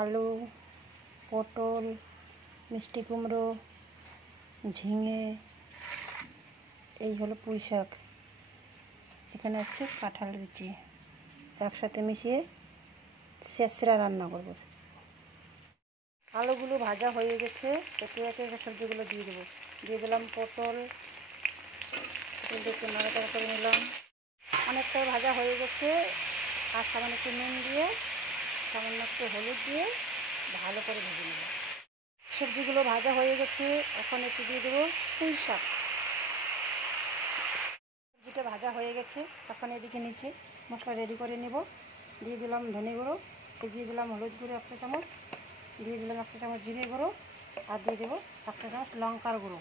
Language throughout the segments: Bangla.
আলু, পটল, মিষ্টি কুমড়ো, ঝিঙে, এই হলো পুঁই শাক। এখানে আছে কাঁঠাল বিচি, একসাথে মিশিয়ে ছেঁচড়া রান্না করব। আলুগুলো ভাজা হয়ে গেছে, একে একে সবজিগুলো দিয়ে দেবো। দিয়ে দিলাম পটল, একটু নাড়াচাড়া করে নিলাম। অনেকটাই ভাজা হয়ে গেছে। আর সামান্য একটু নুন দিয়ে, সামান্য একটু হলুদ দিয়ে ভালো করে ভেজে নেব। সবজিগুলো ভাজা হয়ে গেছে, এখন একটু দিয়ে দেবো পুঁই শাক। সবজিটা ভাজা হয়ে গেছে, এখন এদিকে নিচে মশলা রেডি করে নেব। দিয়ে দিলাম ধনে গুঁড়ো, দিয়ে দিলাম হলুদ গুঁড়ো 1 চা চামচ, দিয়ে দিলাম 1 চা চামচ জিরে গুঁড়ো, আর দিয়ে দেবো 1 চা চামচ লঙ্কার গুঁড়ো।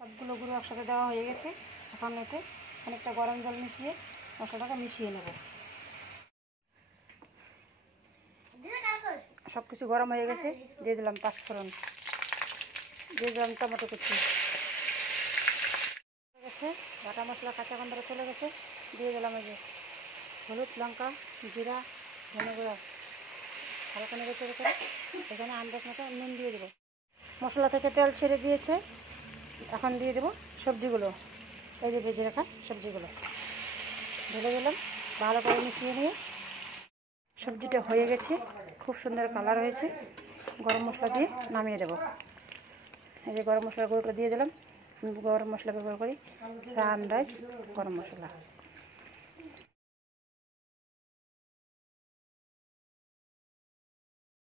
সবগুলো গুঁড়ো একসাথে দেওয়া হয়ে গেছে। এখন এতে অনেকটা গরম জল মিশিয়ে মশলাটাকে মিশিয়ে নেব। সব কিছু গরম হয়ে গেছে, দিয়ে দিলাম 5 ফোড়ন, দিয়ে দিলাম টমেটো কুচি। গেছে বাটা মশলা কাঁচা গন্ধটা চলে গেছে, দিয়ে দিলাম এই যে হলুদ, লঙ্কা, জিরা, ধনে গুঁড়া, হালকা নেড়ে চেড়ে করে এখানে আন্দাজ মতো নুন দিয়ে দেবো। মশলা থেকে তেল ছেড়ে দিয়েছে, এখন দিয়ে দেবো সবজিগুলো। এই যে ভেজে রাখা সবজিগুলো ঢেলে দিলাম, ভালো করে মিশিয়ে নিয়ে। সবজিটা হয়ে গেছে, খুব সুন্দর কালার হয়েছে। গরম মশলা দিয়ে নামিয়ে দেবো। এই যে গরম মশলার গুঁড়োটা দিয়ে দিলাম। আমি গরম মশলা ব্যবহার করি, সানরাইজ গরম মশলা।